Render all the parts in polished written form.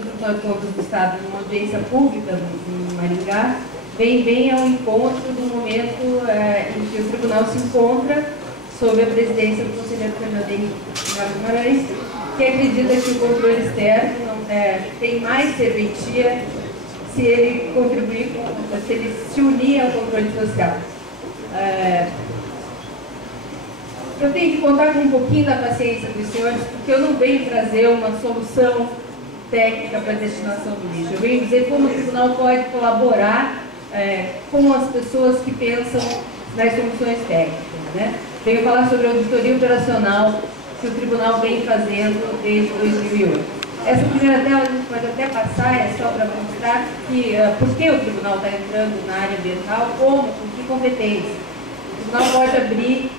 Tribunal de Contas do Estado, numa audiência pública em Maringá, vem bem ao encontro do momento em que o tribunal se encontra sob a presidência do conselheiro Fernando Henrique Guimarães, que acredita que o controle externo tem mais serventia se ele contribuir, se ele se unir ao controle social. Eu tenho que contar com um pouquinho da paciência dos senhores, porque eu não venho trazer uma solução técnica para a destinação do lixo. Eu venho dizer como o tribunal pode colaborar com as pessoas que pensam nas soluções técnicas, né? Venho falar sobre a auditoria operacional que o tribunal vem fazendo desde 2008. Essa primeira tela a gente pode até passar, é só para mostrar que, por que o tribunal está entrando na área ambiental, como, com que competência. O tribunal pode abrir,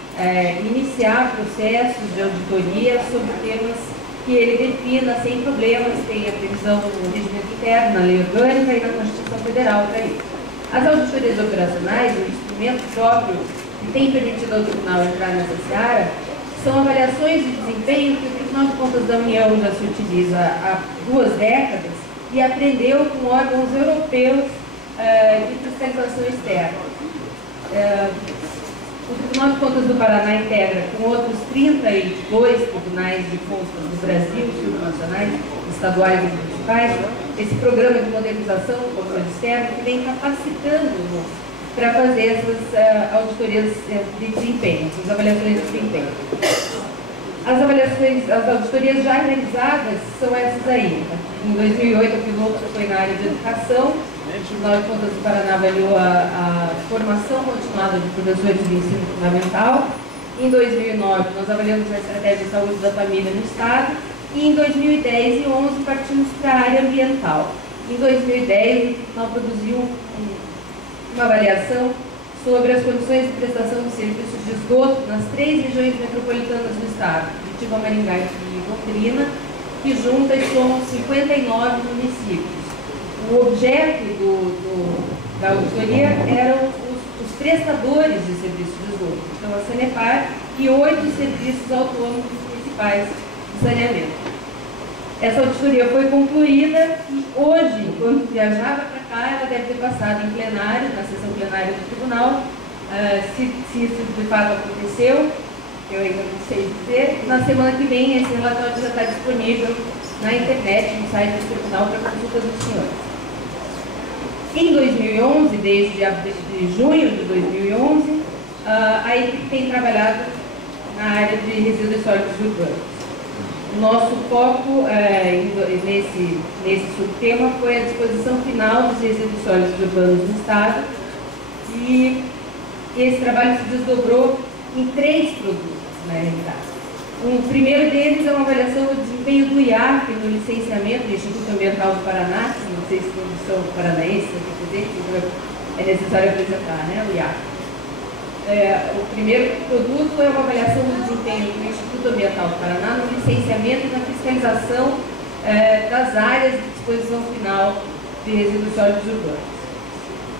iniciar processos de auditoria sobre temas que ele defina sem problemas, tem a previsão no regimento interno, na lei orgânica e na Constituição Federal para isso. As auditorias operacionais, o instrumento próprio que tem permitido ao tribunal entrar nessa seara, são avaliações de desempenho que o Tribunal de Contas da União já se utiliza há 2 décadas e aprendeu com órgãos europeus de fiscalização externa. O Tribunal de Contas do Paraná integra com outros 32 tribunais de contas do Brasil, subnacionais, estaduais e municipais, esse programa de modernização do controle externo que vem capacitando-nos para fazer essas auditorias de desempenho, essas avaliações de desempenho. As auditorias já realizadas são essas aí. Em 2008, o piloto foi na área de educação. O Tribunal de Contas do Paraná avaliou a formação continuada de professores de ensino fundamental. Em 2009, nós avaliamos a estratégia de saúde da família no Estado. E em 2010 e 2011, partimos para a área ambiental. Em 2010, o Tribunal produziu uma avaliação sobre as condições de prestação de serviços de esgoto nas 3 regiões metropolitanas do Estado, Curitiba, Maringá e Londrina, que juntas somam 59 municípios. O objeto da auditoria eram os prestadores de serviços de esgoto, então a Sanepar e 8 serviços autônomos municipais de saneamento. Essa auditoria foi concluída e hoje, quando viajava para cá, ela deve ter passado em plenário, na sessão plenária do tribunal, se isso de fato aconteceu, eu ainda não sei dizer. Na semana que vem, esse relatório já está disponível na internet, no site do tribunal, para consulta dos senhores. Em 2011, desde junho de 2011, a equipe tem trabalhado na área de resíduos sólidos urbanos. O nosso foco nesse subtema foi a disposição final dos resíduos sólidos urbanos no Estado, e esse trabalho se desdobrou em 3 produtos, na realidade. O primeiro deles é uma avaliação do desempenho do IAP no licenciamento do Instituto Ambiental do Paraná, não sei se todos são paranaenses aqui presentes, então é necessário apresentar, né, o IAP. O primeiro produto é uma avaliação do desempenho do Instituto Ambiental do Paraná no licenciamento e na fiscalização das áreas de disposição final de resíduos sólidos urbanos.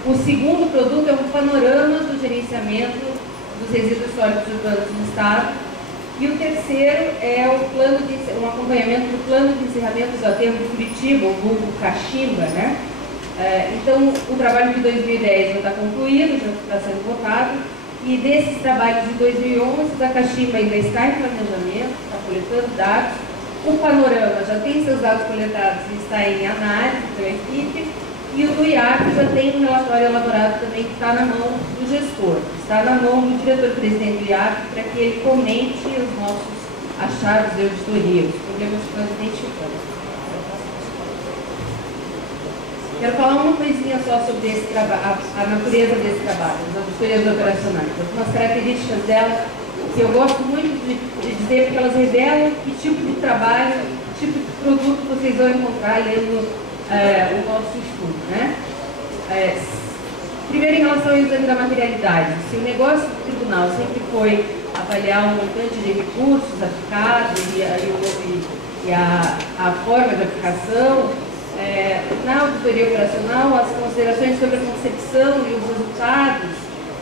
O segundo produto é um panorama do gerenciamento dos resíduos sólidos urbanos no Estado. E o terceiro é um acompanhamento do plano de encerramento do aterro de Curitiba, o vulgo Cachimba, né? Então, o trabalho de 2010 já está concluído, já está sendo votado. E desses trabalhos de 2011, da Cachimba ainda está em planejamento, está coletando dados. O panorama já tem seus dados coletados e está em análise pela equipe. E o do IAP já tem um relatório elaborado também que está na mão do gestor, está na mão do diretor-presidente do IAP para que ele comente os nossos achados de auditoria, os problemas que nós identificamos. Quero falar uma coisinha só sobre a natureza desse trabalho, as auditorias operacionais. Algumas características dela que eu gosto muito de dizer, porque elas revelam que tipo de trabalho, que tipo de produto vocês vão encontrar lendo o nosso estudo, né? Primeiro, em relação ao exame da materialidade, se o negócio do tribunal sempre foi avaliar o montante de recursos aplicados e a forma de aplicação, na auditoria operacional, as considerações sobre a concepção e os resultados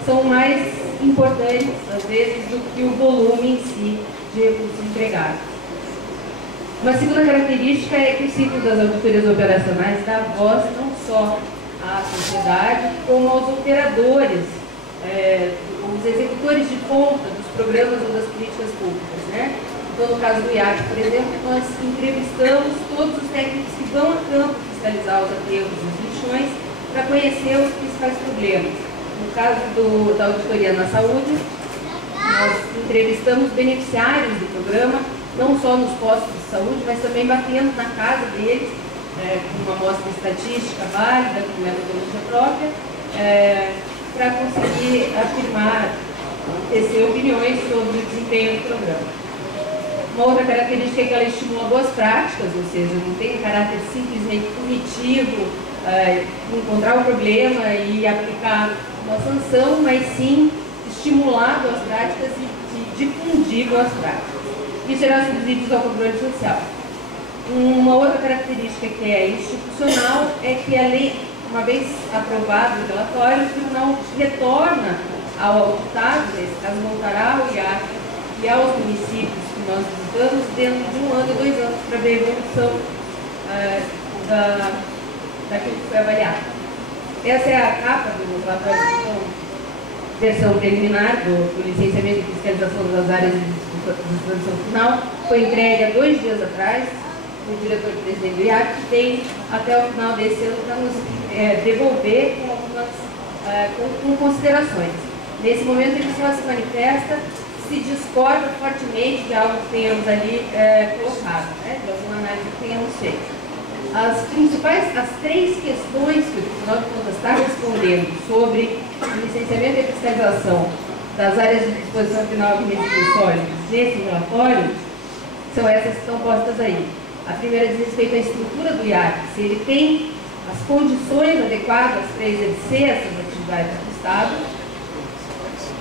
são mais importantes, às vezes, do que o volume em si de recursos empregados. Uma segunda característica é que o ciclo das auditorias operacionais dá voz não só à sociedade, como aos operadores, os executores de ponta dos programas ou das políticas públicas, né? Então, no caso do IAC, por exemplo, nós entrevistamos todos os técnicos que vão a campo fiscalizar os aterros e os lixões para conhecer os principais problemas. No caso da auditoria na saúde, nós entrevistamos beneficiários do programa, não só nos postos de saúde, mas também batendo na casa deles, com uma amostra estatística válida, com metodologia própria, para conseguir afirmar, tecer opiniões sobre o desempenho do programa. Uma outra característica é que ela estimula boas práticas, ou seja, não tem um caráter simplesmente punitivo, encontrar o problema e aplicar uma sanção, mas sim estimular boas práticas e difundir boas práticas. E gerar subsídios ao controle social. Uma outra característica que é institucional é que a lei, uma vez aprovado o relatório, o tribunal retorna ao auditado, nesse caso voltará ao IAC e aos municípios que nós visitamos dentro de 1 ano e 2 anos para ver a evolução daquilo que foi avaliado. Essa é a capa do relatório, versão preliminar do licenciamento e fiscalização das áreas de disposição final. Foi entregue há 2 dias atrás, o diretor-presidente do IAC, que tem até o final desse ano para nos devolver com algumas com considerações. Nesse momento ele só se manifesta se discorda fortemente de algo que tenhamos ali colocado, né, de alguma análise que tenhamos feito. As 3 questões que o Tribunal de Contas está respondendo sobre o licenciamento e fiscalização das áreas de disposição final de resíduos sólidos nesse relatório são essas que estão postas aí. A primeira diz respeito à estrutura do IAC, se ele tem as condições adequadas para exercer essas atividades do Estado.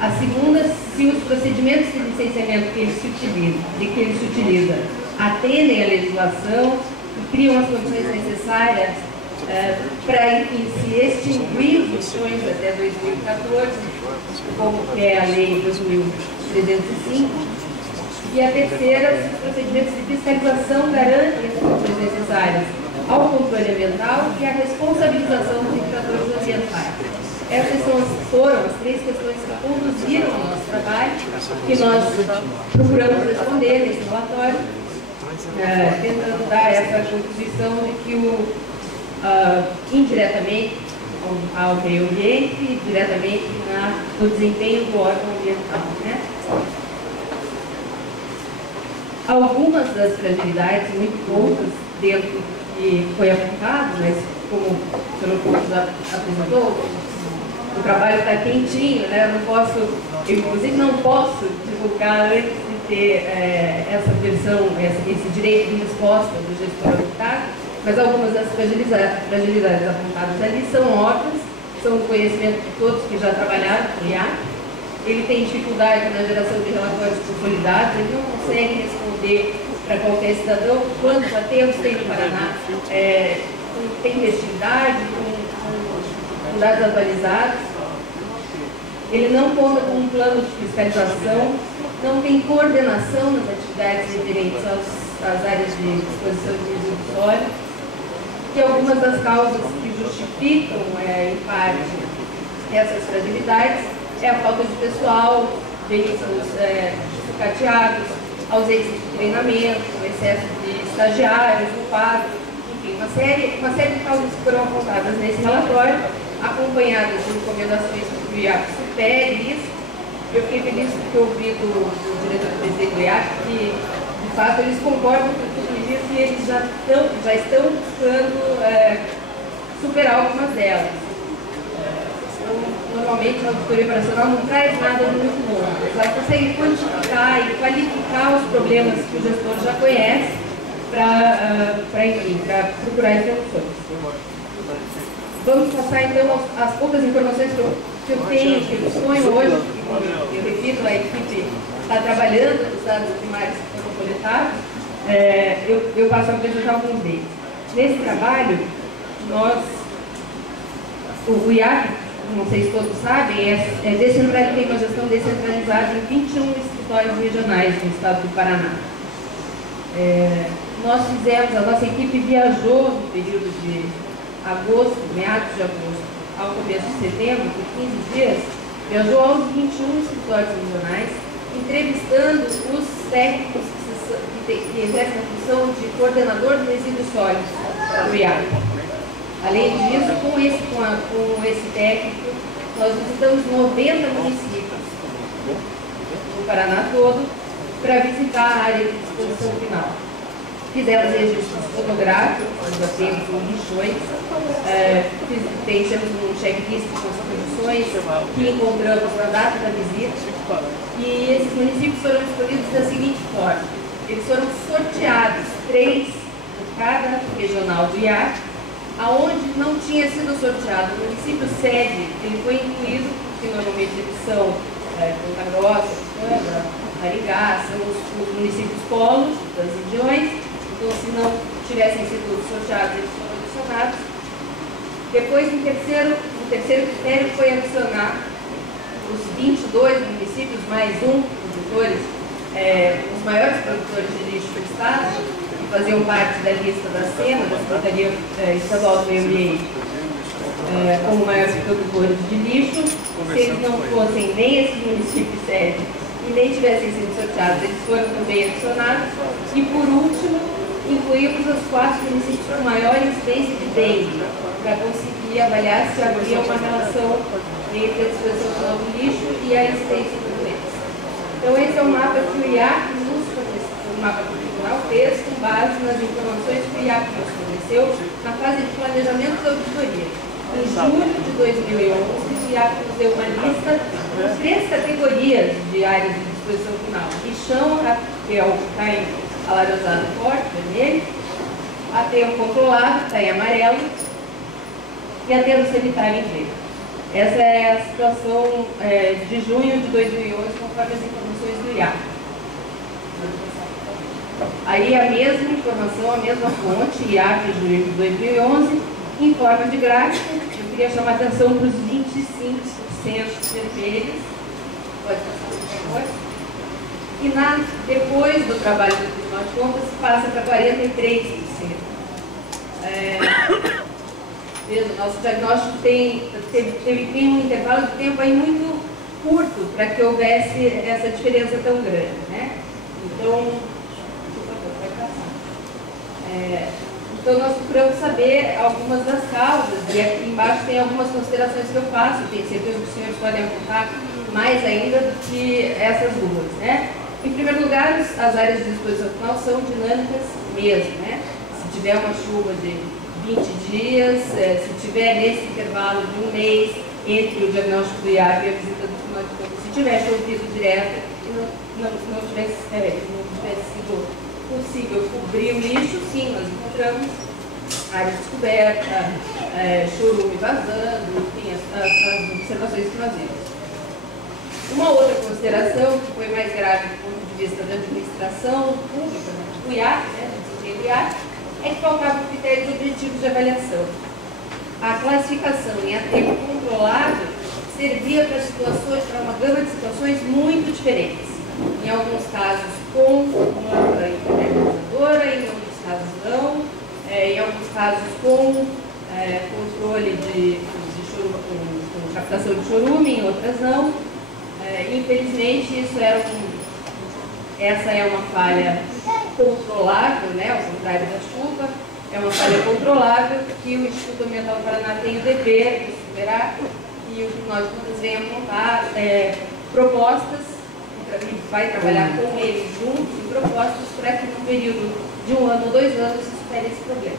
A segunda, se os procedimentos de licenciamento que ele se utiliza atendem à legislação e criam as condições necessárias para, enfim, se extinguir os lixões até 2014, como é a Lei 2305. E a terceira, se os procedimentos de fiscalização garantem as condições necessárias ao controle ambiental e à responsabilização dos indicadores ambientais. Essas foram as 3 questões que conduziram o nosso trabalho, que nós procuramos responder nesse relatório, tentando dar essa contribuição de que indiretamente ao meio ambiente e diretamente no desempenho do órgão ambiental, né? Algumas das fragilidades, muito poucas, dentro do que foi apontado, mas como o senhor Couto já apresentou, o trabalho está quentinho, né? Eu inclusive não posso divulgar antes de ter essa versão, esse direito de resposta do gestor auditado, mas algumas das fragilidades apontadas ali são óbvias, são do conhecimento de todos que já trabalharam com o IAC. Ele tem dificuldade na geração de relatórios consolidados, ele não consegue responder para qualquer cidadão quantos aterros tem no Paraná, com tempestividade, com dados atualizados. Ele não conta com um plano de fiscalização, não tem coordenação nas atividades referentes às áreas de disposição de resíduos sólidos, que algumas das causas que justificam, em parte, essas fragilidades é a falta de pessoal, veículos sucateados, ausência de treinamento, excesso de estagiários no quadro, enfim, uma série de causas que foram apontadas nesse relatório, acompanhadas de recomendações que o IAC supere isso. Eu fiquei feliz porque ouvi do diretor-presidente do IAC que, de fato, eles concordam com tudo isso e eles já estão buscando superar algumas delas. Normalmente a auditoria operacional não traz nada muito novo, mas ela consegue quantificar e qualificar os problemas que o gestor já conhece para procurar soluções. Vamos passar então as poucas informações que eu tenho, que eu disponho hoje, que eu repito, a equipe está trabalhando nos dados primários que foram coletados, eu passo a apresentar alguns deles. Nesse trabalho, o IAC, não sei se todos sabem, tem uma gestão descentralizada em 21 escritórios regionais no estado do Paraná. nós fizemos, a nossa equipe viajou no período de agosto, meados de agosto, ao começo de setembro, por 15 dias, viajou aos 21 escritórios regionais, entrevistando os técnicos que exercem a função de coordenador de resíduos sólidos do IAP. Além disso, com esse técnico, nós visitamos 90 municípios no Paraná todo para visitar a área de disposição final. Fizemos registros fotográficos dos aterros com lixões, temos um checklist com as condições que encontramos na data da visita, e esses municípios foram escolhidos da seguinte forma: eles foram sorteados, 3 por cada regional do IAC. Aonde não tinha sido sorteado o município sede, ele foi incluído, porque normalmente eles são Ponta Grossa, Câmara, Maringá, são os municípios polos das regiões. Então, se não tivessem sido sorteados, eles foram adicionados. Depois, o terceiro critério foi adicionar os 22 municípios, mais um produtores, os maiores produtores de lixo do estado, que faziam parte da lista da SEMA, da Secretaria Estadual do Meio Ambiente, como maiores produtores de lixo. Se eles não fossem nem esses municípios sede e nem tivessem sido sorteados, eles foram também adicionados. E, por último, incluímos os 4 municípios com maior incidência de dengue, para conseguir avaliar se havia uma relação entre a disposição final do lixo e a incidência do doença. Então, esse é o mapa que o IAC nos forneceu, o mapa que o Tribunal fez com base nas informações que o IAC nos forneceu na fase de planejamento da auditoria. Em julho de 2011, o IAC nos deu uma lista com 3 categorias de áreas de disposição final: lixão, que é o que está em alaranjado forte, vermelho, aterro controlado, que está em amarelo, e aterro sanitário em verde. Essa é a situação de junho de 2011, conforme as informações do IAC. Aí a mesma informação, a mesma fonte, IAC de junho de 2011, em forma de gráfico. Eu queria chamar a atenção para os 25% vermelhos. Pode passar, por favor. E depois do trabalho do Tribunal de Contas, passa para 43%. Veja, nosso diagnóstico teve um intervalo de tempo aí muito curto para que houvesse essa diferença tão grande, né? Então, vai passar. Então, nós procuramos saber algumas das causas, e aqui embaixo tem algumas considerações que eu faço, tenho certeza que os senhores podem apontar mais ainda do que essas duas, né? Em primeiro lugar, as áreas de disposição final são dinâmicas mesmo, né? Se tiver uma chuva de 20 dias, se tiver nesse intervalo de um mês entre o diagnóstico do IAP e a visita do Tribunal de Contas, se tiver chovido direto e não tivesse sido possível cobrir o lixo, sim, nós encontramos área descoberta, chorume vazando, enfim, as observações que nós vimos. Uma outra consideração, que foi mais grave do ponto de vista da administração pública, do IAC, né, do IAC, é que faltavam critérios objetivos de avaliação. A classificação em aterro controlado servia para uma gama de situações muito diferentes. Em alguns casos com uma internalizadora, em outros casos não, em alguns casos com controle de chorume, com captação de chorume, em outras não. Infelizmente, essa é uma falha controlável, né, ao contrário da chuva, é uma falha controlável que o Instituto Ambiental do Paraná tem o dever de superar, e o Tribunal de Contas vem apontar propostas, e vai trabalhar com eles juntos em propostas para que no período de 1 ano ou 2 anos se supere esse problema.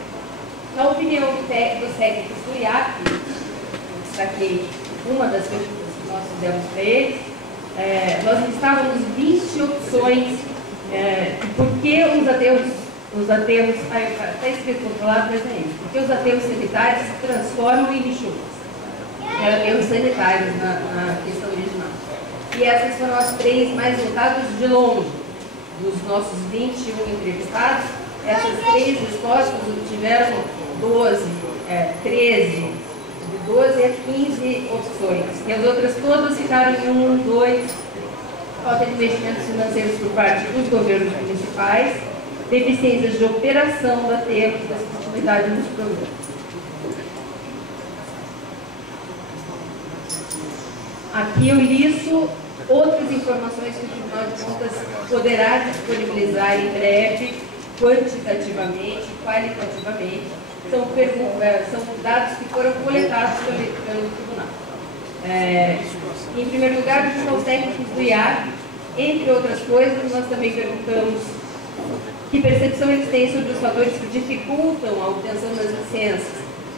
Na opinião dos técnicos do IAP, eu destaquei uma das perguntas que nós fizemos para eles, nós listávamos 20 opções de por que os aterros, está escrito controlado, mas não é isso, porque os aterros sanitários se transformam em lixões. Eram aterros sanitários na questão original. E essas foram as 3 mais votadas de longe. Dos nossos 21 entrevistados, essas 3 respostas obtiveram 13, de 12 a 15 opções. E as outras todas ficaram em 1, 2, falta de investimentos financeiros por parte dos governos municipais, deficiências de operação da terra e da sustentabilidade nos programas. Aqui eu listo outras informações que o Tribunal de Contas poderá disponibilizar em breve, quantitativamente, qualitativamente. São dados que foram coletados pelo Tribunal. Em primeiro lugar, os técnicos do IAC, entre outras coisas, nós também perguntamos que percepção eles têm sobre os fatores que dificultam a obtenção das licenças.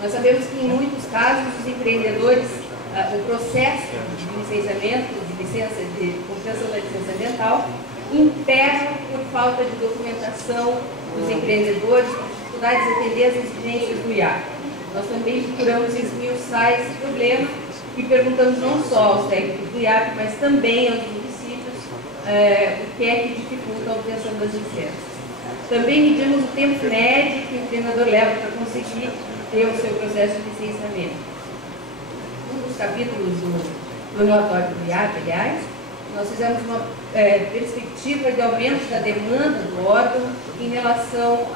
Nós sabemos que, em muitos casos, os empreendedores, o processo de licenciamento, de licença, de obtenção da licença ambiental, emperra por falta de documentação dos empreendedores, por dificuldades de atender as exigências do IAC. Nós também procuramos esmiuçar esse problema e perguntamos não só aos técnicos do IAC, mas também aos municípios o que é que dificulta a obtenção das licenças. Também medimos o tempo médio que o empreendedor leva para conseguir ter o seu processo de licenciamento. Um dos capítulos do relatório do IAC, aliás, nós fizemos uma perspectiva de aumento da demanda do órgão em relação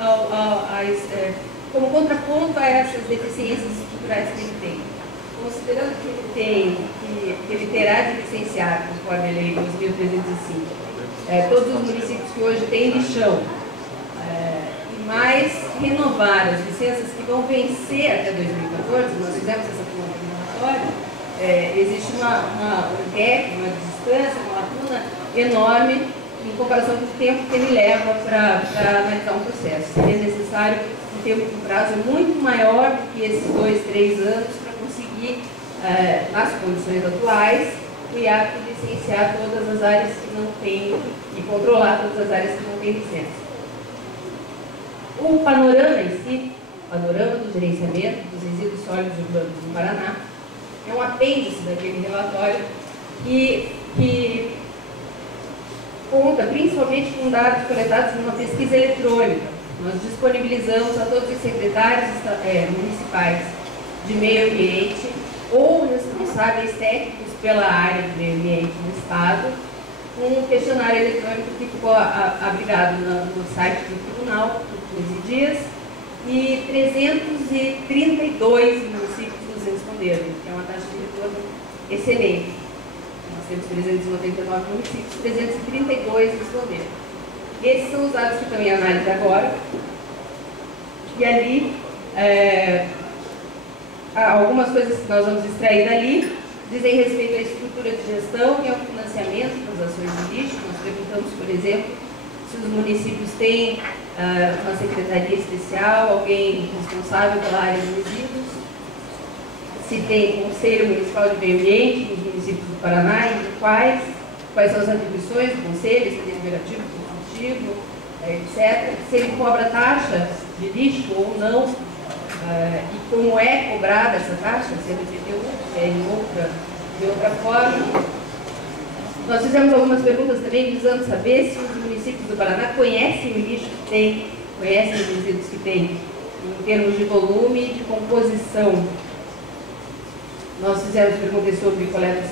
como contraponto a essas deficiências estruturais que ele tem. Considerando que ele terá de licenciar, conforme a lei 2.305, todos os municípios que hoje têm lixão, e mais renovar as licenças que vão vencer até 2014, nós fizemos essa conta no relatório, existe um gap, uma distância, uma lacuna enorme em comparação com o tempo que ele leva para analisar um processo. Seria necessário um tempo de prazo muito maior do que esses 2, 3 anos para conseguir, nas condições atuais, o IAC licenciar todas as áreas que não têm e controlar todas as áreas que não têm licença. O panorama em si, o panorama do gerenciamento dos resíduos sólidos urbanos no Paraná, é um apêndice daquele relatório que conta principalmente com dados coletados numa pesquisa eletrônica. Nós disponibilizamos a todos os secretários municipais de meio ambiente ou responsáveis técnicos pela área de meio ambiente no Estado, um questionário eletrônico que ficou abrigado no site do Tribunal por 15 dias, e 332 municípios nos responderam, que é uma taxa de retorno excelente. Nós temos 399 municípios, 332 responderam. Esses são os dados que estão em análise agora, e ali, algumas coisas que nós vamos extrair dali dizem respeito à estrutura de gestão e ao financiamento das ações de lixo. Nós perguntamos, por exemplo, se os municípios têm uma secretaria especial, alguém responsável pela área de resíduos, se tem Conselho Municipal de Meio Ambiente nos municípios do Paraná e quais são as atribuições do Conselho, se é deliberativo, consultivo, etc. Se ele cobra taxa de lixo ou não, e como é cobrada essa taxa, se é no IPTU, se é de outra forma. Nós fizemos algumas perguntas também visando saber se os municípios do Paraná conhecem o lixo que tem, conhecem os resíduos que tem, em termos de volume e de composição. Nós fizemos perguntas sobre coleta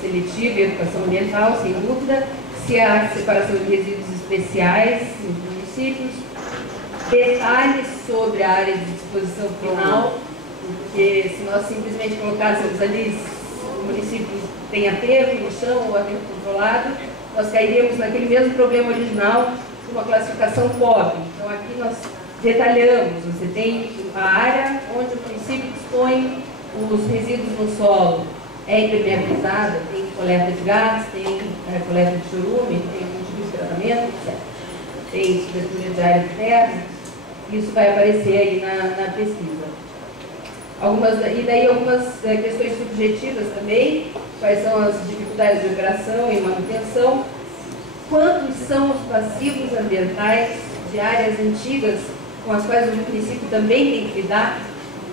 seletiva e educação ambiental, sem dúvida, se há separação de resíduos especiais nos municípios, detalhes sobre a área de disposição final, porque se nós simplesmente colocássemos ali o município tem aterro, lixão ou aterro controlado, nós cairíamos naquele mesmo problema original de uma classificação pobre. Então aqui nós detalhamos, você tem a área onde o município dispõe os resíduos no solo, é impermeabilizada, tem coleta de gás, tem coleta de chorume, tem um tipo de tratamento, etc. Tem estrutura de área de terra, isso vai aparecer aí na pesquisa. E daí algumas questões subjetivas também, quais são as dificuldades de operação e manutenção, quantos são os passivos ambientais de áreas antigas com as quais o município também tem que lidar,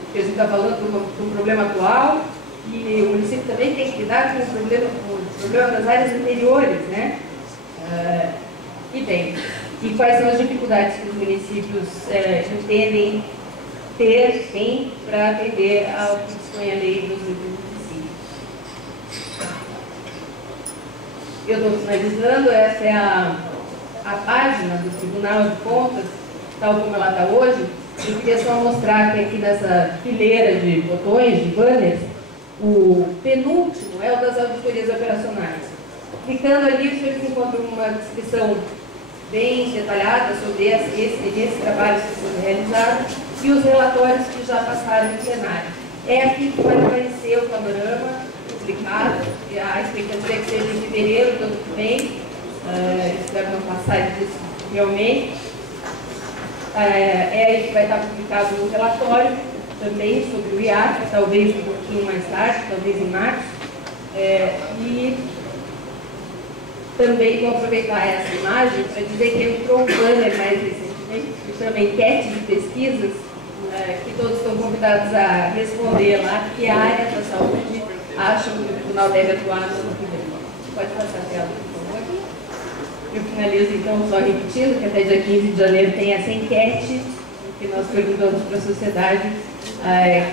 porque a gente está falando de um problema atual e o município também tem que lidar com o problema das áreas anteriores, né? E quais são as dificuldades que os municípios entendem tem para atender ao que dispõe a lei 2025. Eu estou finalizando, essa é a página do Tribunal de Contas tal como ela está hoje, eu queria só mostrar que aqui nessa fileira de botões, de banners, o penúltimo é o das auditorias operacionais. Clicando ali, os senhores encontram uma descrição bem detalhada sobre esses trabalhos que foram realizados e os relatórios que já passaram em plenário. É aqui que vai aparecer o panorama publicado, a expectativa é que seja em fevereiro do ano que vem, espero não passar disso realmente. É aí que vai estar publicado o relatório também sobre o IAC, talvez um pouquinho mais tarde, talvez em março. E também vou aproveitar essa imagem para dizer que entrou um banner mais recentemente, que chama Enquete de Pesquisas, que todos estão convidados a responder lá, que a área da saúde acham que o tribunal deve atuar no ano que vem. Pode passar a tela, por favor. Eu finalizo então só repetindo que até dia 15 de janeiro tem essa enquete, em que nós perguntamos para a sociedade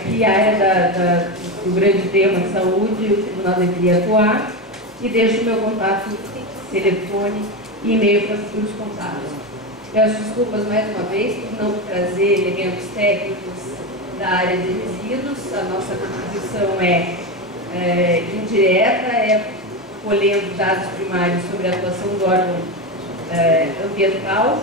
que área do grande tema de saúde o tribunal deveria atuar, e deixo o meu contato, telefone e e-mail para futuros contatos. Peço desculpas mais uma vez por não trazer elementos técnicos da área de resíduos. A nossa contribuição é indireta, colhendo dados primários sobre a atuação do órgão ambiental,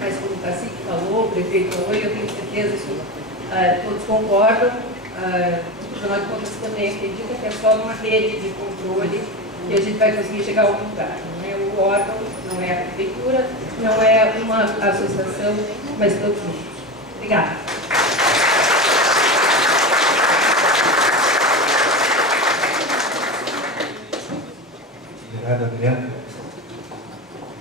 mas como o Cacique falou, o prefeito falou, e eu tenho certeza que todos concordam. O Tribunal de Contas também acredita que é só uma rede de controle que a gente vai conseguir chegar a algum lugar. Não é o órgão, não é a prefeitura, não é uma associação, mas todos juntos. Obrigada. Obrigado, Adriana.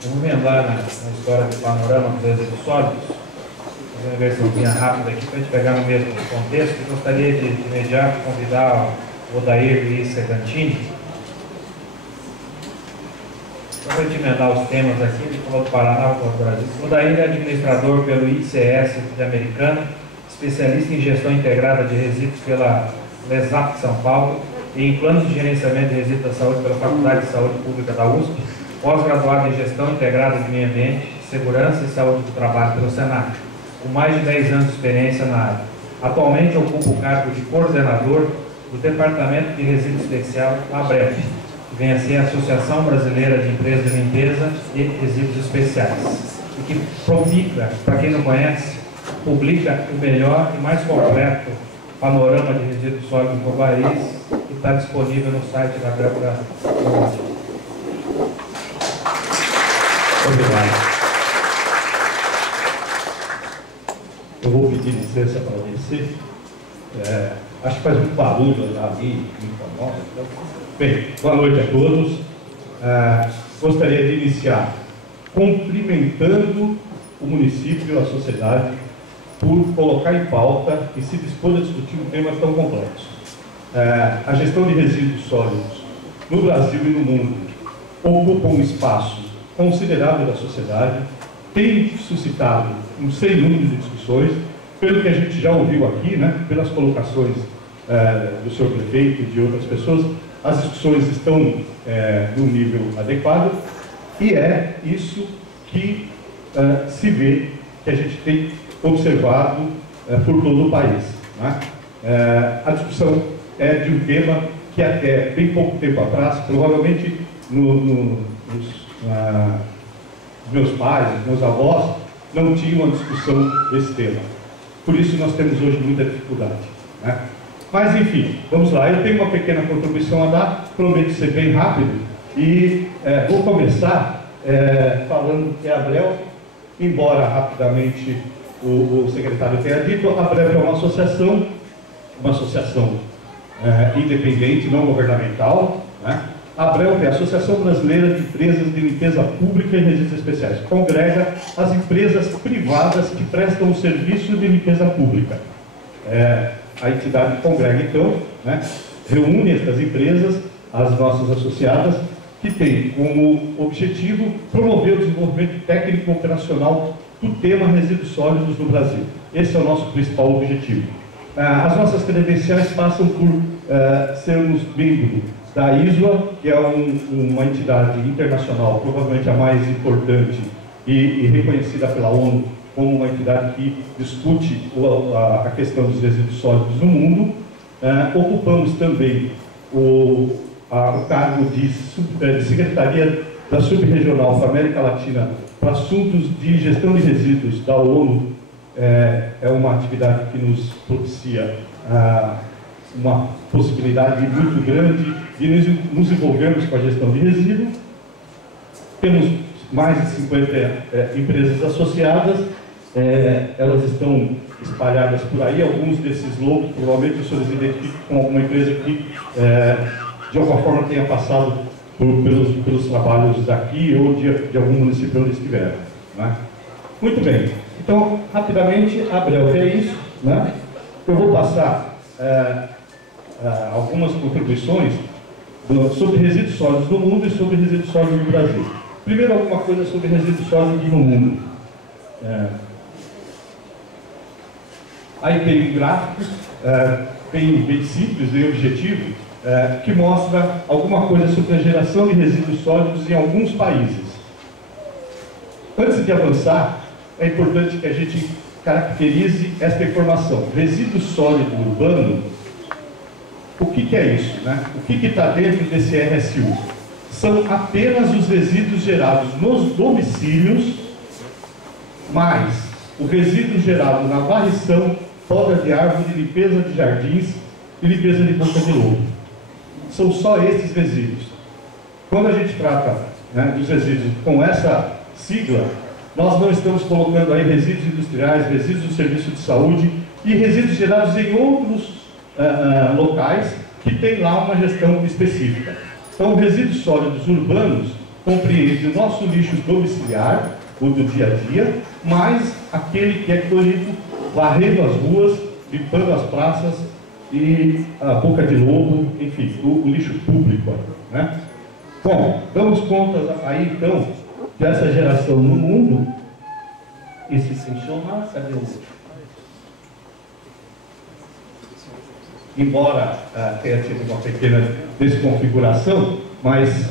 Vamos emendar na história do panorama dos resíduos sólidos. Fazer uma versãozinha rápida aqui para a gente pegar no mesmo contexto. Eu gostaria de imediato convidar o Odair Luiz Segantini. Só para a gente emendar os temas aqui, ele falou do Paraná para o Brasil. O Odair é administrador pelo ICS de Americana, especialista em gestão integrada de resíduos pela LESAP São Paulo e em planos de gerenciamento de resíduos da saúde pela Faculdade de Saúde Pública da USP, pós-graduado em gestão integrada de meio ambiente, segurança e saúde do trabalho pelo SENAC, com mais de 10 anos de experiência na área. Atualmente ocupa o cargo de coordenador do Departamento de Resíduos Especial, ABREP, que vem a ser a Associação Brasileira de Empresas de Limpeza e Resíduos Especiais, e que publica, para quem não conhece, publica o melhor e mais completo panorama de resíduos sólidos no país, que está disponível no site da ABREP. Obrigado. Eu vou pedir licença para descer. Acho que faz muito barulho lá ali, me incomoda. Então, bem, boa noite a todos. Gostaria de iniciar cumprimentando o município e a sociedade por colocar em pauta e se dispor a discutir um tema tão complexo. A gestão de resíduos sólidos no Brasil e no mundo ocupa um espaço considerável da sociedade, tem suscitado um sem número de discussões, pelo que a gente já ouviu aqui, né, pelas colocações do senhor prefeito e de outras pessoas, as discussões estão num nível adequado, e é isso que se vê, que a gente tem observado por todo o país. Né? A discussão é de um tema que até bem pouco tempo atrás, provavelmente meus pais, meus avós, não tinham uma discussão desse tema. Por isso nós temos hoje muita dificuldade. Né? Mas enfim, vamos lá. Eu tenho uma pequena contribuição a dar, prometo ser bem rápido, e vou começar falando que a ABREP, embora rapidamente o secretário tenha dito, a ABREP é uma associação independente, não governamental. Né? A ABREP é a Associação Brasileira de Empresas de Limpeza Pública e Resíduos Especiais. Congrega as empresas privadas que prestam o serviço de limpeza pública. A entidade congrega, então, né, reúne essas empresas, as nossas associadas, que tem como objetivo promover o desenvolvimento técnico operacional do tema resíduos sólidos no Brasil. Esse é o nosso principal objetivo. As nossas credenciais passam por sermos membro da ISWA, que é uma entidade internacional, provavelmente a mais importante e reconhecida pela ONU como uma entidade que discute a questão dos resíduos sólidos no mundo. Ocupamos também o cargo de Secretaria da Subregional para a América Latina para assuntos de gestão de resíduos da ONU. É uma atividade que nos propicia uma possibilidade muito grande de nos envolvermos com a gestão de resíduos. Temos mais de 50 empresas associadas, elas estão espalhadas por aí. Alguns desses logos, provavelmente os senhores identificam com alguma empresa que de alguma forma tenha passado pelos trabalhos daqui ou de algum município onde estiveram, né? Muito bem, então rapidamente, a breve é isso, né? Eu vou passar algumas contribuições sobre resíduos sólidos no mundo e sobre resíduos sólidos no Brasil. Primeiro, alguma coisa sobre resíduos sólidos no mundo. Aí tem um gráfico bem simples, bem objetivo, que mostra alguma coisa sobre a geração de resíduos sólidos em alguns países. Antes de avançar, é importante que a gente caracterize esta informação. Resíduo sólido urbano, o que é isso, né? O que está dentro desse RSU? São apenas os resíduos gerados nos domicílios, mais o resíduo gerado na varrição, poda de árvore, limpeza de jardins e limpeza de boca de lobo. São só esses resíduos. Quando a gente trata, né, dos resíduos com essa sigla, nós não estamos colocando aí resíduos industriais, resíduos do serviço de saúde e resíduos gerados em outros locais que tem lá uma gestão específica. Então, resíduos sólidos urbanos compreende o nosso lixo domiciliar, o do dia a dia, mais aquele que é colhido varrendo as ruas, limpando as praças e a boca de lobo, enfim, o lixo público, né? Bom, damos conta aí então dessa geração no mundo. E se funciona, cadê o... Embora tenha tido uma pequena desconfiguração, mas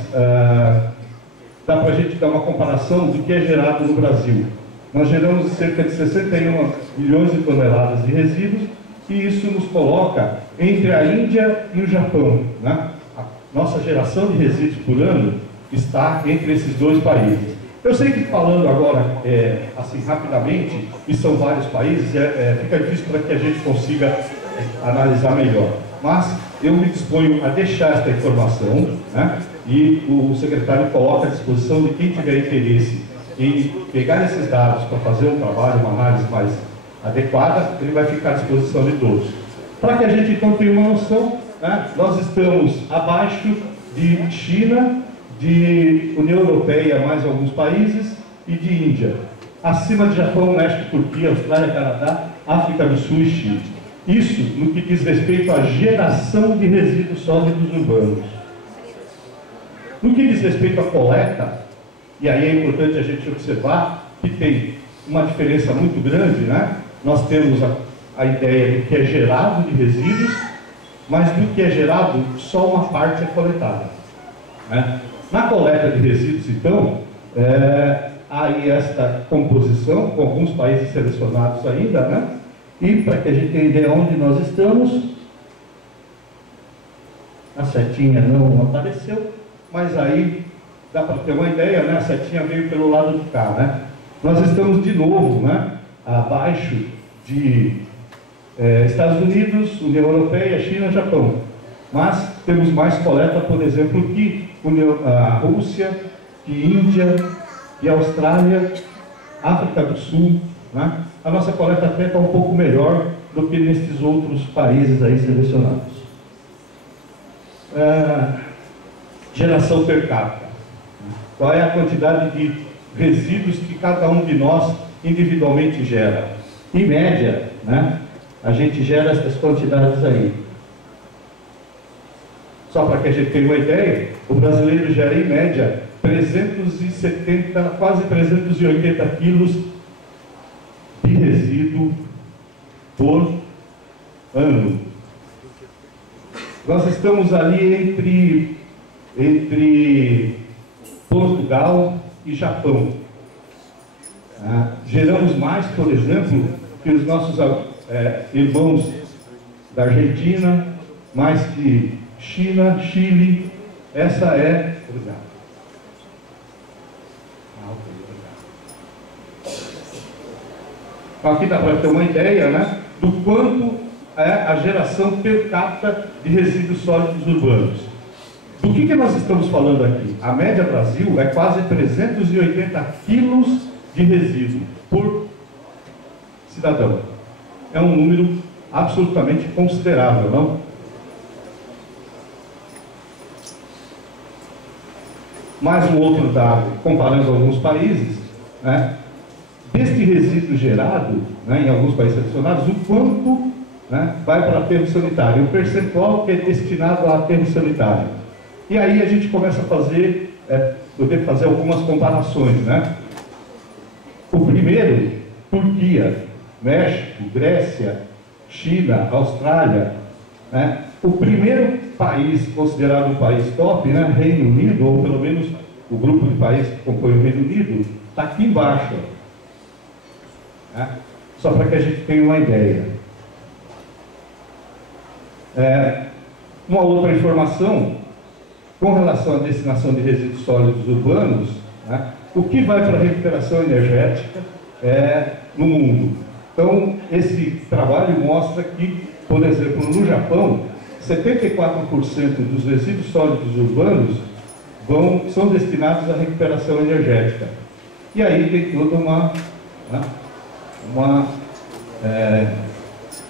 dá para a gente dar uma comparação do que é gerado no Brasil. Nós geramos cerca de 61 milhões de toneladas de resíduos e isso nos coloca entre a Índia e o Japão, né? A nossa geração de resíduos por ano está entre esses dois países. Eu sei que falando agora, assim, rapidamente, e são vários países, fica difícil para que a gente consiga analisar melhor. Mas eu me disponho a deixar esta informação, né? E o secretário coloca à disposição de quem tiver interesse em pegar esses dados para fazer um trabalho, uma análise mais adequada, ele vai ficar à disposição de todos. Para que a gente então tenha uma noção, né? Nós estamos abaixo de China, de União Europeia, mais alguns países, e de Índia. Acima de Japão, México, Turquia, Austrália, Canadá, África do Sul e Chile. Isso no que diz respeito à geração de resíduos sólidos urbanos. No que diz respeito à coleta, e aí é importante a gente observar que tem uma diferença muito grande, né? Nós temos a ideia do que é gerado de resíduos, mas do que é gerado, só uma parte é coletada, né? Na coleta de resíduos, então, há aí esta composição, com alguns países selecionados ainda, né? E para que a gente tenha ideia onde nós estamos, a setinha não apareceu, mas aí dá para ter uma ideia, né? A setinha veio pelo lado de cá, né? Nós estamos de novo, né? Abaixo de Estados Unidos, União Europeia, China, Japão. Mas temos mais coleta, por exemplo, que a Rússia, que Índia, que Austrália, África do Sul, né? A nossa coleta até está um pouco melhor do que nesses outros países aí selecionados. Geração per capita. Qual é a quantidade de resíduos que cada um de nós individualmente gera? Em média, né, a gente gera essas quantidades aí. Só para que a gente tenha uma ideia, o brasileiro gera em média 370, quase 380 quilos de resíduo por ano. Nós estamos ali entre Portugal e Japão. Geramos mais, por exemplo, que os nossos irmãos da Argentina, mais que China, Chile. Essa é... Obrigado. Aqui dá para ter uma ideia, né, do quanto é a geração per capita de resíduos sólidos urbanos. Do que nós estamos falando aqui? A média Brasil é quase 380 quilos de resíduo por cidadão. É um número absolutamente considerável, não? Mais um outro dado, comparando alguns países, né, deste resíduo gerado, né, em alguns países adicionados, o quanto, né, vai para aterro sanitário, o percentual que é destinado a aterro sanitário. E aí a gente começa a poder fazer algumas comparações, né? O primeiro, Turquia, México, Grécia, China, Austrália, né? O primeiro país considerado um país top, né, Reino Unido, ou pelo menos o grupo de países que compõe o Reino Unido, está aqui embaixo. Né? Só para que a gente tenha uma ideia. Uma outra informação, com relação à destinação de resíduos sólidos urbanos, né, o que vai para a recuperação energética no mundo. Então, esse trabalho mostra que, por exemplo, no Japão, 74% dos resíduos sólidos urbanos são destinados à recuperação energética. E aí tem toda uma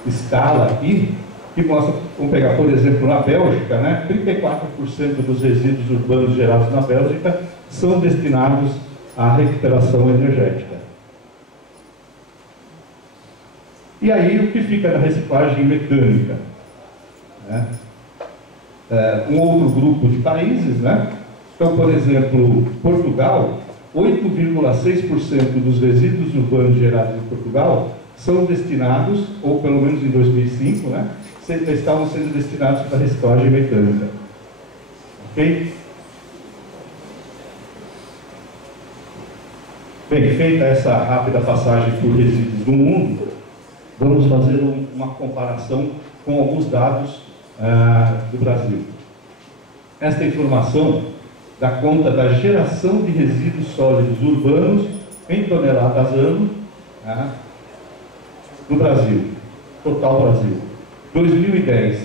escala aqui que mostra, vamos pegar, por exemplo, na Bélgica, né, 34% dos resíduos urbanos gerados na Bélgica são destinados à recuperação energética. E aí o que fica na reciclagem mecânica? Né? Um outro grupo de países, né? Então, por exemplo, Portugal, 8,6% dos resíduos urbanos gerados em Portugal são destinados, ou pelo menos em 2005, né, estavam sendo destinados para reciclagem mecânica. Ok? Bem, feita essa rápida passagem por resíduos do mundo, vamos fazer uma comparação com alguns dados do Brasil. Esta informação dá conta da geração de resíduos sólidos urbanos em toneladas ano no Brasil, total Brasil. 2010,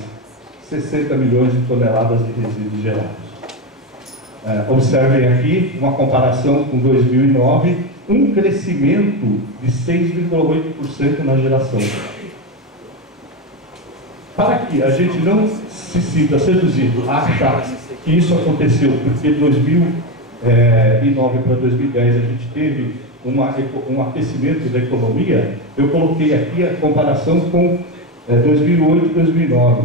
60 milhões de toneladas de resíduos gerados. Observem aqui uma comparação com 2009, um crescimento de 6,8% na geração. Para que a gente não se sinta seduzido a achar que isso aconteceu porque de 2009 para 2010 a gente teve um aquecimento da economia, eu coloquei aqui a comparação com 2008 e 2009,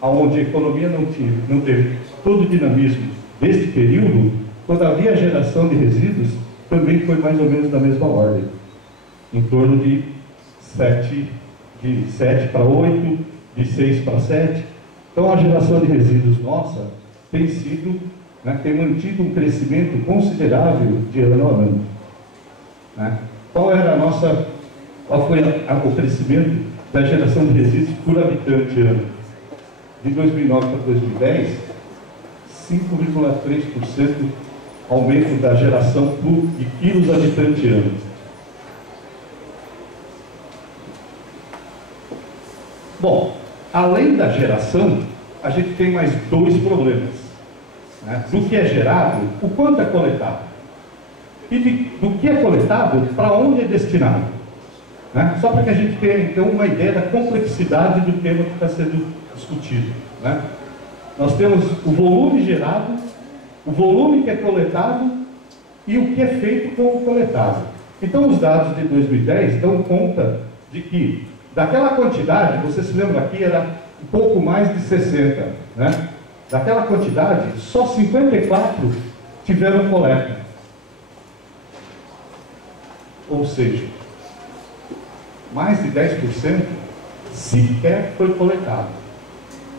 onde a economia não teve todo o dinamismo deste período. Todavia a geração de resíduos também foi mais ou menos da mesma ordem, em torno de 7 para 8, de 6 para 7. Então a geração de resíduos nossa tem sido, né, tem mantido um crescimento considerável de ano a ano. Né? Qual foi o crescimento da geração de resíduos por habitante ano? De 2009 para 2010, 5,3% aumento da geração de quilos habitante ano. Bom, além da geração, a gente tem mais dois problemas. Né? Do que é gerado, o quanto é coletado. E do que é coletado, para onde é destinado. Né? Só para que a gente tenha, então, uma ideia da complexidade do tema que está sendo discutido. Né? Nós temos o volume gerado, o volume que é coletado e o que é feito com o coletado. Então, os dados de 2010 dão conta de que, daquela quantidade, você se lembra aqui, era um pouco mais de 60, né? Daquela quantidade, só 54 tiveram coleta. Ou seja, mais de 10% sequer foi coletado.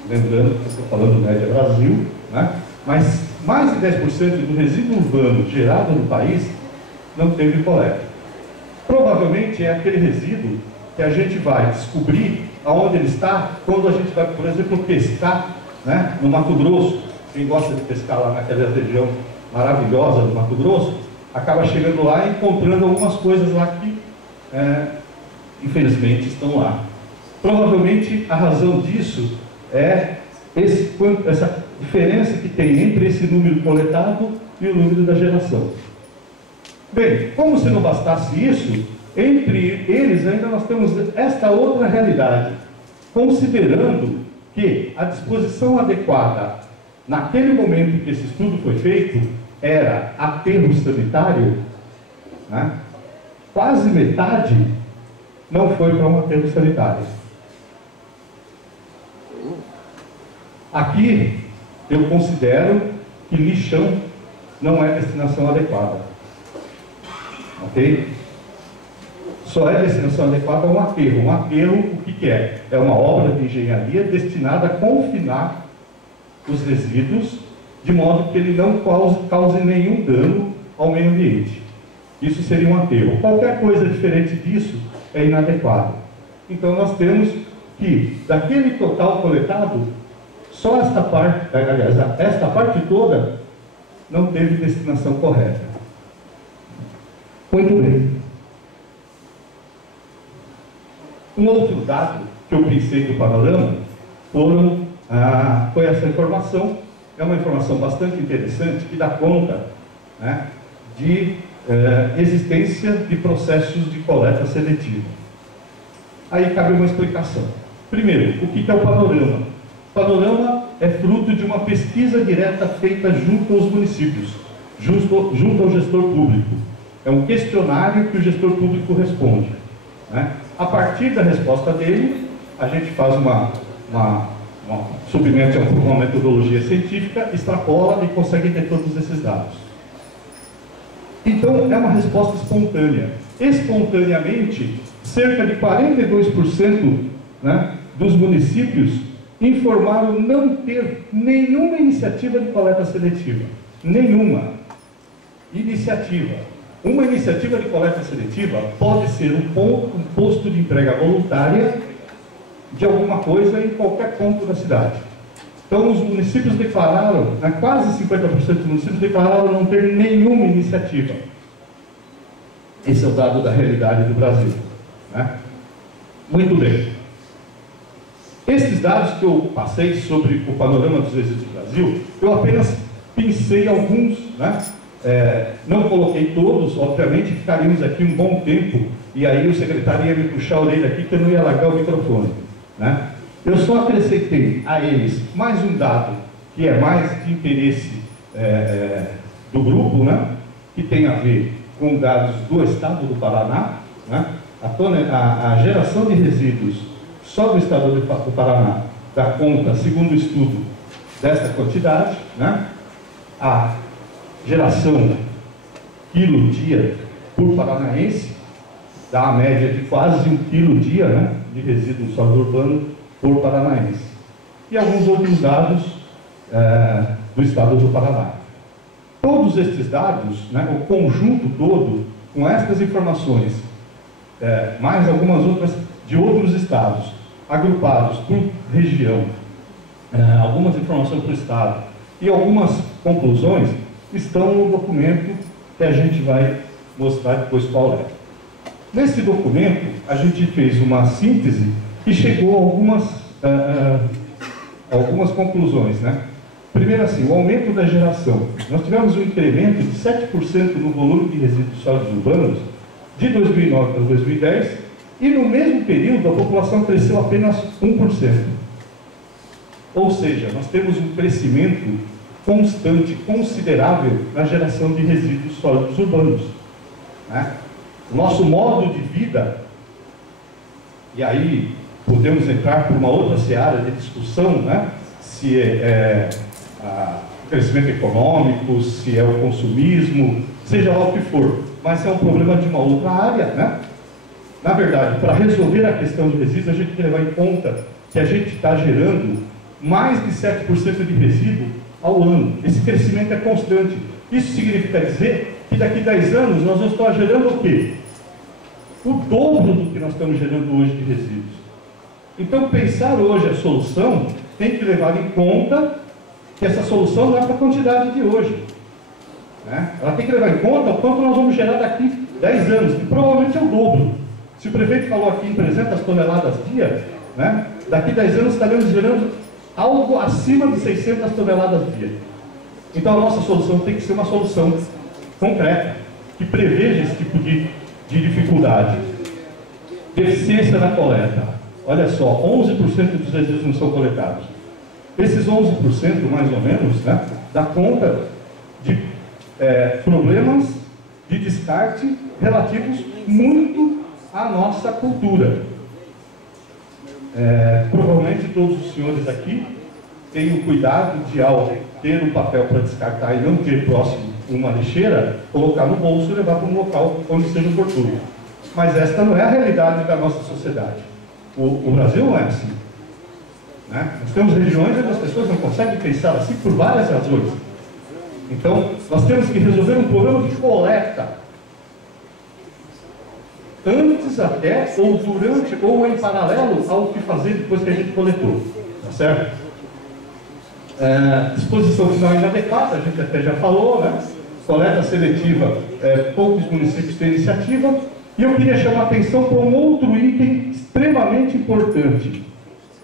Lembrando que eu estou falando média Brasil, né? Mas mais de 10% do resíduo urbano gerado no país não teve coleta. Provavelmente é aquele resíduo que a gente vai descobrir aonde ele está quando a gente vai, por exemplo, pescar, né, no Mato Grosso. Quem gosta de pescar lá naquela região maravilhosa do Mato Grosso, acaba chegando lá e encontrando algumas coisas lá que, infelizmente, estão lá. Provavelmente a razão disso é essa diferença que tem entre esse número coletado e o número da geração. Bem, como se não bastasse isso, entre eles ainda nós temos esta outra realidade, considerando que a disposição adequada naquele momento que esse estudo foi feito era aterro sanitário, né? Quase metade não foi para um aterro sanitário. Aqui eu considero que lixão não é destinação adequada. Ok? Só é destinação adequada a um aterro. Um aterro, o que é? É uma obra de engenharia destinada a confinar os resíduos de modo que ele não cause nenhum dano ao meio ambiente. Isso seria um aterro. Qualquer coisa diferente disso é inadequado. Então nós temos que, daquele total coletado, só esta parte, aliás, esta parte toda não teve destinação correta. Muito bem. Um outro dado que eu pensei do panorama foi essa informação. É uma informação bastante interessante que dá conta, né, de existência de processos de coleta seletiva. Aí cabe uma explicação. Primeiro, o que é o panorama? O panorama é fruto de uma pesquisa direta feita junto aos municípios, junto ao gestor público. É um questionário que o gestor público responde, né? A partir da resposta dele, a gente faz submete a uma metodologia científica, extrapola e consegue ter todos esses dados. Então, é uma resposta espontânea. Espontaneamente, cerca de 42%, né, dos municípios informaram não ter nenhuma iniciativa de coleta seletiva. Nenhuma iniciativa. Uma iniciativa de coleta seletiva pode ser um posto de entrega voluntária de alguma coisa em qualquer ponto da cidade. Então, os municípios declararam, quase 50% dos municípios declararam não ter nenhuma iniciativa. Esse é o dado da realidade do Brasil, né? Muito bem. Esses dados que eu passei sobre o panorama dos resíduos do Brasil, eu apenas pensei alguns, né? Não coloquei todos, obviamente ficaríamos aqui um bom tempo, e aí o secretário ia me puxar a orelha aqui que eu não ia largar o microfone, né? Eu só acrescentei a eles mais um dado que é mais de interesse do grupo, né? Que tem a ver com dados do estado do Paraná, né? A geração de resíduos só do estado do Paraná dá conta, segundo o estudo, dessa quantidade, né? A geração quilo-dia por paranaense dá a média de quase 1 quilo-dia, né, de resíduo sólido urbano por paranaense. E alguns outros dados do estado do Paraná. Todos estes dados, né, o conjunto todo, com estas informações, mais algumas outras de outros estados, agrupados por região, algumas informações para o estado e algumas conclusões, estão no documento que a gente vai mostrar depois qual é. Nesse documento, a gente fez uma síntese e chegou a algumas conclusões, né? Primeiro assim, o aumento da geração. Nós tivemos um incremento de 7% no volume de resíduos sólidos urbanos de 2009 para 2010 e no mesmo período a população cresceu apenas 1%. Ou seja, nós temos um crescimento constante, considerável na geração de resíduos sólidos urbanos, né? Nosso modo de vida, e aí podemos entrar por uma outra seara de discussão, né? Se o crescimento econômico, se é o consumismo, seja lá o que for, mas é um problema de uma outra área, né? Na verdade, para resolver a questão de resíduos, a gente tem que levar em conta que a gente está gerando mais de 7% de resíduo ao ano. Esse crescimento é constante. Isso significa dizer que daqui a 10 anos nós vamos estar gerando o quê? O dobro do que nós estamos gerando hoje de resíduos. Então, pensar hoje a solução tem que levar em conta que essa solução não é para a quantidade de hoje, né? Ela tem que levar em conta o quanto nós vamos gerar daqui 10 anos, que provavelmente é o dobro. Se o prefeito falou aqui em 300 toneladas dia, né? Daqui 10 anos estaremos gerando algo acima de 600 toneladas dia. Então a nossa solução tem que ser uma solução concreta, que preveja esse tipo de dificuldade. Deficiência na coleta. Olha só, 11% dos resíduos não são coletados. Esses 11%, mais ou menos, né, dá conta de problemas de descarte relativos muito à nossa cultura. Provavelmente todos os senhores aqui têm o cuidado de, ao ter um papel para descartar e não ter próximo uma lixeira, colocar no bolso e levar para um local onde seja oportuno. Mas esta não é a realidade da nossa sociedade. O Brasil não é assim, né? Nós temos regiões onde as pessoas não conseguem pensar assim por várias razões. Então, nós temos que resolver um problema de coleta. Antes até, ou durante, ou em paralelo ao que fazer depois que a gente coletou. Tá certo? Disposição final inadequada, a gente até já falou, né? Coleta seletiva, poucos municípios têm iniciativa. E eu queria chamar a atenção para um outro item extremamente importante.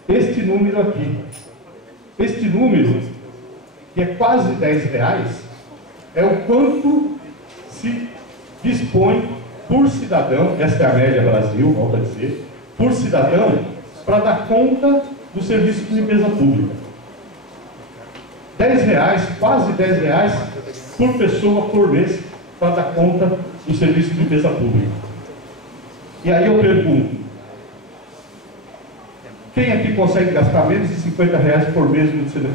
Este número aqui. Este número, que é quase R$10, é o quanto se dispõe por cidadão, esta é a média Brasil, volto a dizer, por cidadão, para dar conta do serviço de limpeza pública. R$10, quase R$10 por pessoa por mês, para dar conta do serviço de limpeza pública. E aí eu pergunto, quem aqui consegue gastar menos de R$50 por mês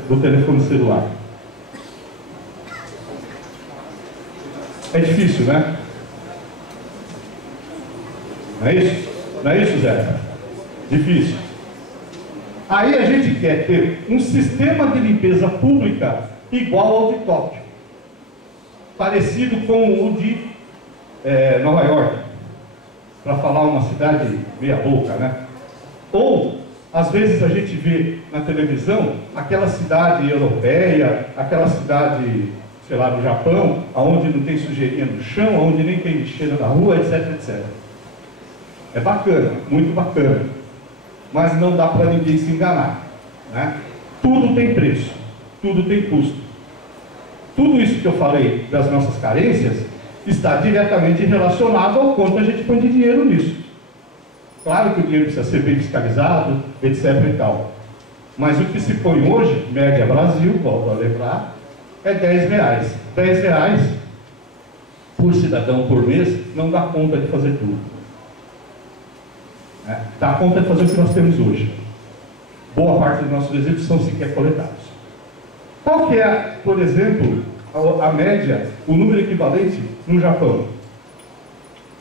no telefone celular? É difícil, né? Não é isso? Não é isso, Zé? Difícil. Aí a gente quer ter um sistema de limpeza pública igual ao de Tóquio, parecido com o de Nova York, para falar uma cidade meia boca, né? Ou, às vezes a gente vê na televisão aquela cidade europeia, aquela cidade, sei lá, do Japão, onde não tem sujeirinha no chão, onde nem tem lixeira na rua, etc, etc. É bacana, muito bacana, mas não dá para ninguém se enganar, né? Tudo tem preço, tudo tem custo. Tudo isso que eu falei das nossas carências está diretamente relacionado ao quanto a gente põe de dinheiro nisso. Claro que o dinheiro precisa ser bem fiscalizado, etc e tal. Mas o que se põe hoje, média Brasil, volto a lembrar, é R$10. R$10 por cidadão por mês não dá conta de fazer tudo. Dá conta de fazer o que nós temos hoje. Boa parte dos nossos resíduos são sequer coletados. Qual que é, por exemplo, a média, o número equivalente no Japão?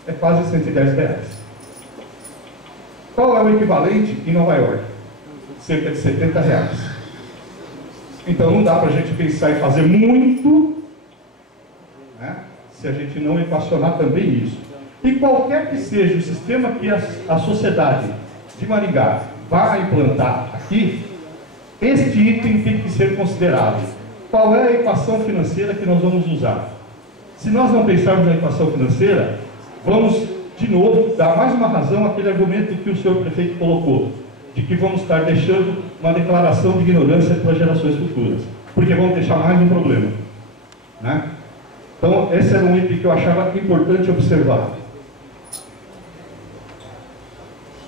É quase R$110. Qual é o equivalente em Nova York? Cerca de R$70. Então não dá para a gente pensar em fazer muito, né, se a gente não equacionar também isso. E qualquer que seja o sistema que a sociedade de Maringá vai implantar aqui, este item tem que ser considerado. Qual é a equação financeira que nós vamos usar? Se nós não pensarmos na equação financeira, vamos, de novo, dar mais uma razão àquele argumento que o senhor prefeito colocou, de que vamos estar deixando uma declaração de ignorância para gerações futuras, porque vamos deixar mais um problema, né? Então, esse era um item que eu achava importante observar.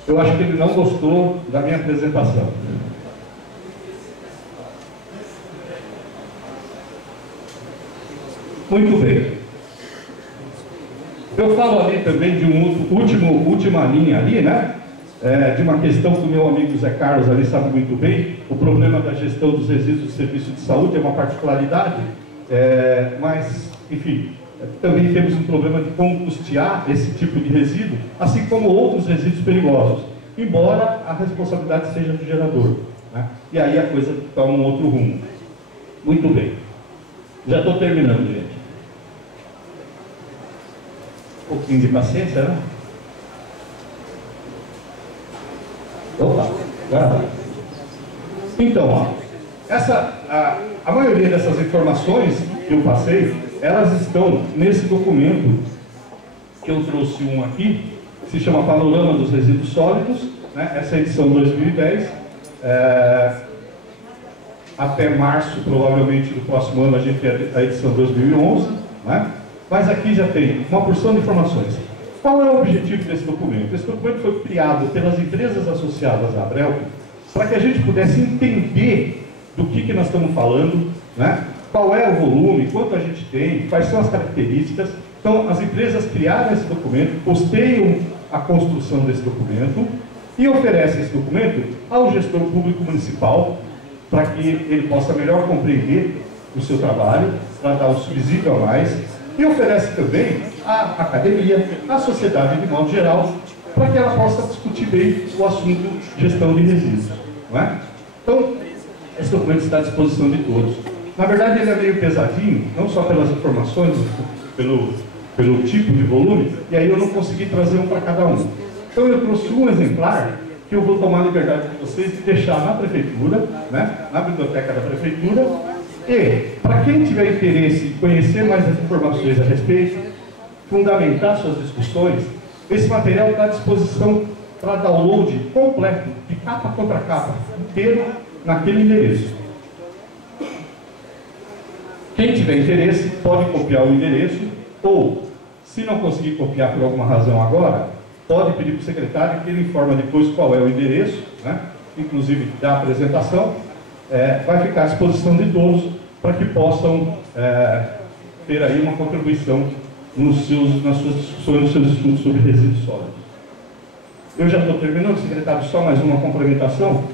Eu acho que ele não gostou da minha apresentação. Muito bem. Eu falo ali também de última linha ali, né? De uma questão que o meu amigo Zé Carlos ali sabe muito bem, o problema da gestão dos resíduos do serviço de saúde é uma particularidade, mas, enfim, também temos um problema de como custear esse tipo de resíduo, assim como outros resíduos perigosos, embora a responsabilidade seja do gerador, né? E aí a coisa toma um outro rumo. Muito bem. Já estou terminando, gente. pouquinho de paciência, né? Opa, agora vai. Então, ó, a maioria dessas informações que eu passei, elas estão nesse documento que eu trouxe um aqui, que se chama Panorama dos Resíduos Sólidos, né? Essa é a edição 2010. Até março, provavelmente, do próximo ano, a gente tem a edição 2011, né? Mas aqui já tem uma porção de informações. Qual é o objetivo desse documento? Esse documento foi criado pelas empresas associadas à Abrelco para que a gente pudesse entender do que nós estamos falando, né? Qual é o volume, quanto a gente tem, quais são as características. Então, as empresas criaram esse documento, custeiam a construção desse documento e oferecem esse documento ao gestor público municipal para que ele possa melhor compreender o seu trabalho, para dar um subsídio a mais, e oferece também à academia, à sociedade de modo geral, para que ela possa discutir bem o assunto gestão de resíduos. Não é? Então, esse documento está à disposição de todos. Na verdade, ele é meio pesadinho, não só pelas informações, pelo tipo de volume, e aí eu não consegui trazer um para cada um. Então, eu trouxe um exemplar que eu vou tomar a liberdade de vocês de deixar na prefeitura, né, na biblioteca da prefeitura, e para quem tiver interesse em conhecer mais as informações a respeito, fundamentar suas discussões, esse material está à disposição para download completo, de capa contra capa, inteiro naquele endereço. Quem tiver interesse pode copiar o endereço, ou, se não conseguir copiar por alguma razão agora, pode pedir para o secretário que ele informa depois qual é o endereço, né? Inclusive da apresentação, vai ficar à disposição de todos para que possam ter aí uma contribuição nas suas discussões, nos seus estudos sobre resíduos sólidos. Eu já estou terminando, secretário, só mais uma complementação.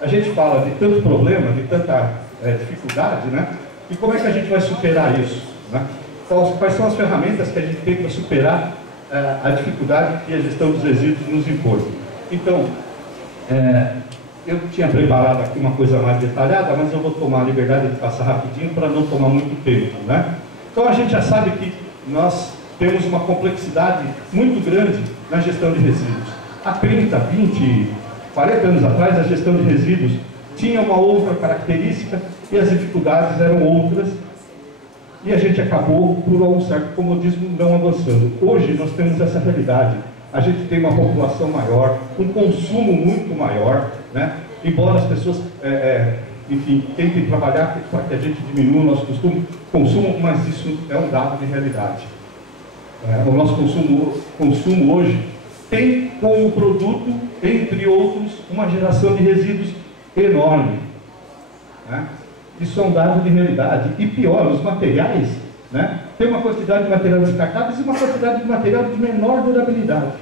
A gente fala de tanto problema, de tanta dificuldade, né? E como é que a gente vai superar isso, né? Quais são as ferramentas que a gente tem para superar a dificuldade que a gestão dos resíduos nos impõe? Então, eu tinha preparado aqui uma coisa mais detalhada, mas eu vou tomar a liberdade de passar rapidinho para não tomar muito tempo, né? Então, a gente já sabe que nós temos uma complexidade muito grande na gestão de resíduos. Há 30, 20, 40 anos atrás, a gestão de resíduos tinha uma outra característica e as dificuldades eram outras, e a gente acabou, por um certo comodismo, não avançando. Hoje nós temos essa realidade. A gente tem uma população maior, um consumo muito maior, né? Embora as pessoas, enfim, tentem trabalhar para que a gente diminua o nosso consumo, mas isso é um dado de realidade. O nosso consumo hoje tem como produto, entre outros, uma geração de resíduos enorme, né? Isso é um dado de realidade. E pior, os materiais, né? Tem uma quantidade de materiais descartáveis e uma quantidade de material de menor durabilidade,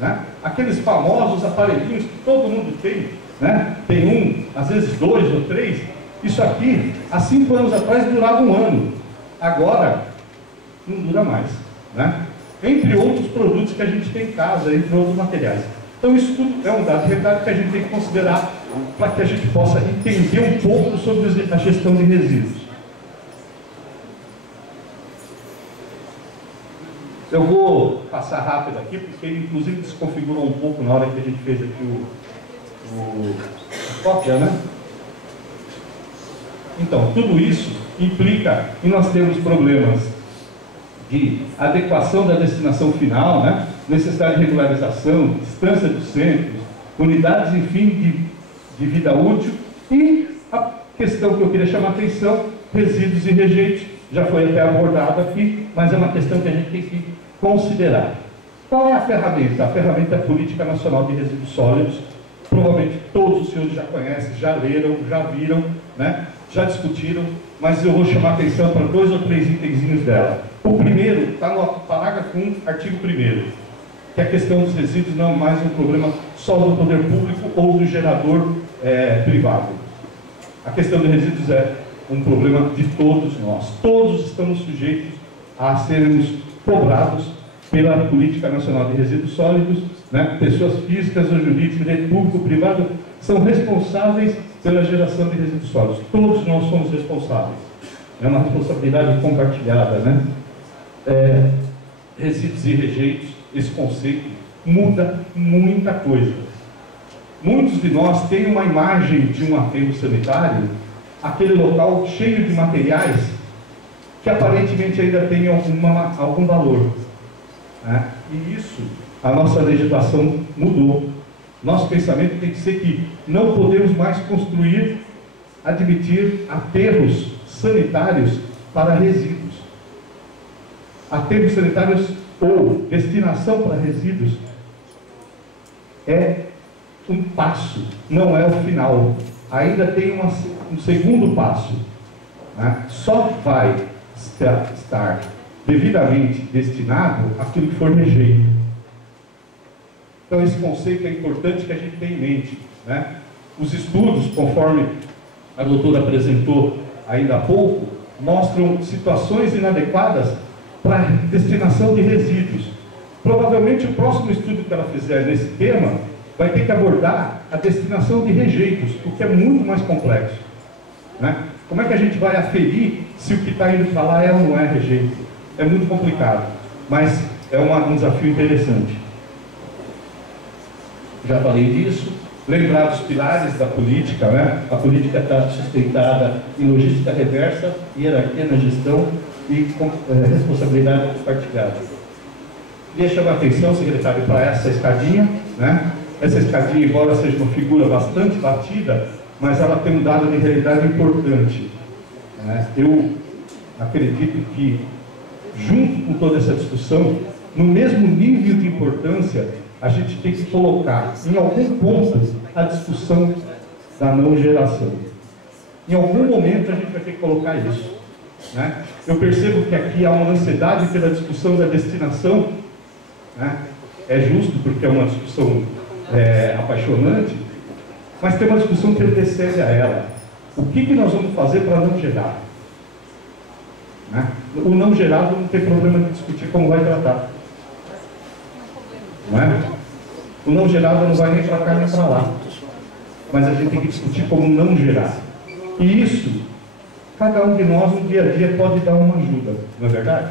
né? Aqueles famosos aparelhinhos que todo mundo tem, né? Tem um, às vezes 2 ou 3. Isso aqui, há 5 anos atrás, durava 1 ano. Agora, não dura mais, né? Entre outros produtos que a gente tem em casa, entre outros materiais. Então, isso tudo é um dado de realidade que a gente tem que considerar para que a gente possa entender um pouco sobre a gestão de resíduos. Eu vou passar rápido aqui, porque ele inclusive desconfigurou um pouco na hora que a gente fez aqui a cópia, né? Então, tudo isso implica que nós temos problemas de adequação da destinação final, né? Necessidade de regularização, distância dos centros, unidades, enfim, de vida útil, e a questão que eu queria chamar a atenção, resíduos e rejeitos, já foi até abordado aqui, mas é uma questão que a gente tem que considerar. Qual é a ferramenta? A ferramenta é a Política Nacional de Resíduos Sólidos. Provavelmente todos os senhores já conhecem, já leram, já viram, né? Já discutiram, mas eu vou chamar a atenção para 2 ou 3 itenzinhos dela. O primeiro está no parágrafo 1, artigo 1º, que a questão dos resíduos não é mais um problema só do poder público ou do gerador privado. A questão dos resíduos é um problema de todos nós. Todos estamos sujeitos a sermos cobrados pela Política Nacional de Resíduos Sólidos, né? Pessoas físicas ou jurídicas, direito público ou privado, são responsáveis pela geração de resíduos sólidos. Todos nós somos responsáveis. É uma responsabilidade compartilhada, né? resíduos e rejeitos, esse conceito muda muita coisa. Muitos de nós têm uma imagem de um aterro sanitário, aquele local cheio de materiais que aparentemente ainda tem algum valor, né? E isso, a nossa legislação mudou. Nosso pensamento tem que ser que não podemos mais admitir aterros sanitários para resíduos. Aterros sanitários ou destinação para resíduos é um passo, não é o final. Ainda tem um segundo passo, né? Só vai estar devidamente destinado àquilo que for rejeito. Então esse conceito é importante que a gente tenha em mente, né? Os estudos, conforme a doutora apresentou ainda há pouco, mostram situações inadequadas para destinação de resíduos. Provavelmente o próximo estudo que ela fizer nesse tema vai ter que abordar a destinação de rejeitos, o que é muito mais complexo, né? Como é que a gente vai aferir se o que está indo para lá é ou não é rejeito? É muito complicado, mas é um desafio interessante. Já falei disso. Lembrar dos pilares da política, né? A política está sustentada em logística reversa, hierarquia na gestão e responsabilidade compartilhada. Queria chamar a atenção, secretário, para essa escadinha, né? Essa escadinha, embora seja uma figura bastante batida, mas ela tem um dado de realidade importante. Eu acredito que, junto com toda essa discussão, no mesmo nível de importância, a gente tem que colocar, em algum ponto, a discussão da não geração. Em algum momento, a gente vai ter que colocar isso, né? Eu percebo que aqui há uma ansiedade pela discussão da destinação, né? É justo, porque é uma discussão apaixonante, mas tem uma discussão que antecede a ela. O que nós vamos fazer para não gerar? Né? O não gerado não tem problema de discutir como vai tratar. Não é? O não gerado não vai nem para cá nem para lá. Mas a gente tem que discutir como não gerar. E isso, cada um de nós no dia a dia pode dar uma ajuda, não é verdade?